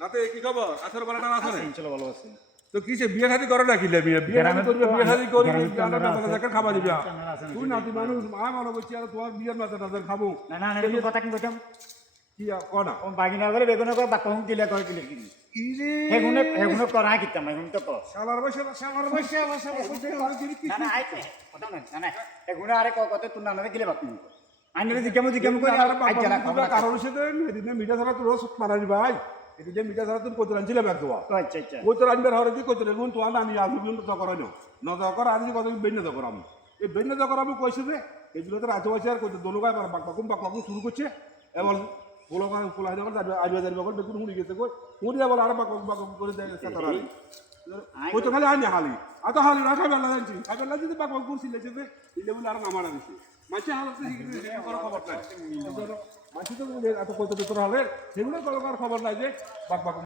নাতে কি খবর আছর বলাটা না আছে ইনশাআল্লাহ ভালো আছি। তো কিসে বিয়ে শাদী করে না কিলে বিয়ে শাদী করবে বিয়ে শাদী করবে জায়গা খাবা দিবা তুই না তুই মানুষ মনে করছি আর তোমার বিয়ের মাথা টাথা খাবো না না না কথা কি কইতাম কি কনা ও বাগিনা করে বেগুন করে বাপ হুম দিলে করে দিলে কি ইরে হেগুনে করা কিতাম এখন তো কর শালার বসে না না আই কথা না না হেগুনে আরে কত তুই না না দিলে বাপ আইনে জিজ্ঞামু করে আই জানা কারোর সাথে এদিনে মিঠা ছাড়া তো রোজ মারানি ভাই এটা যে মিঠা ছাড়া তুমি কত রানছিলে ব্যাগ দেওয়া আচ্ছা আচ্ছা ওই তো রানবার হরে কি কত গুণ তো আমি আজ পর্যন্ত তো করাই না দরকার আর কত বেন্য দরকার আমি এই বেন্য দরকার আমি কইছে যে এগুলো তো রাজু আছে আর কত দোলগায় বাকবাকুম শুরু করছে এবং পোলা আজবা বেগুন হুড়ি গেছে কই হুড়িয়া বলে আর বাকবাকুম করে দেয় সাতারারি ওই তো খালি আনি হালি আর তো হালি না খাইবার জানছি খাইবার যদি বাকবাকুম করছিল যে দিলে বলে আর নামারা দিছে মাছি হালত কোনো খবর নাই মাছি তো এত কত তোর হলে সেগুলো কোনো খবর নাই যে বাকবাকুম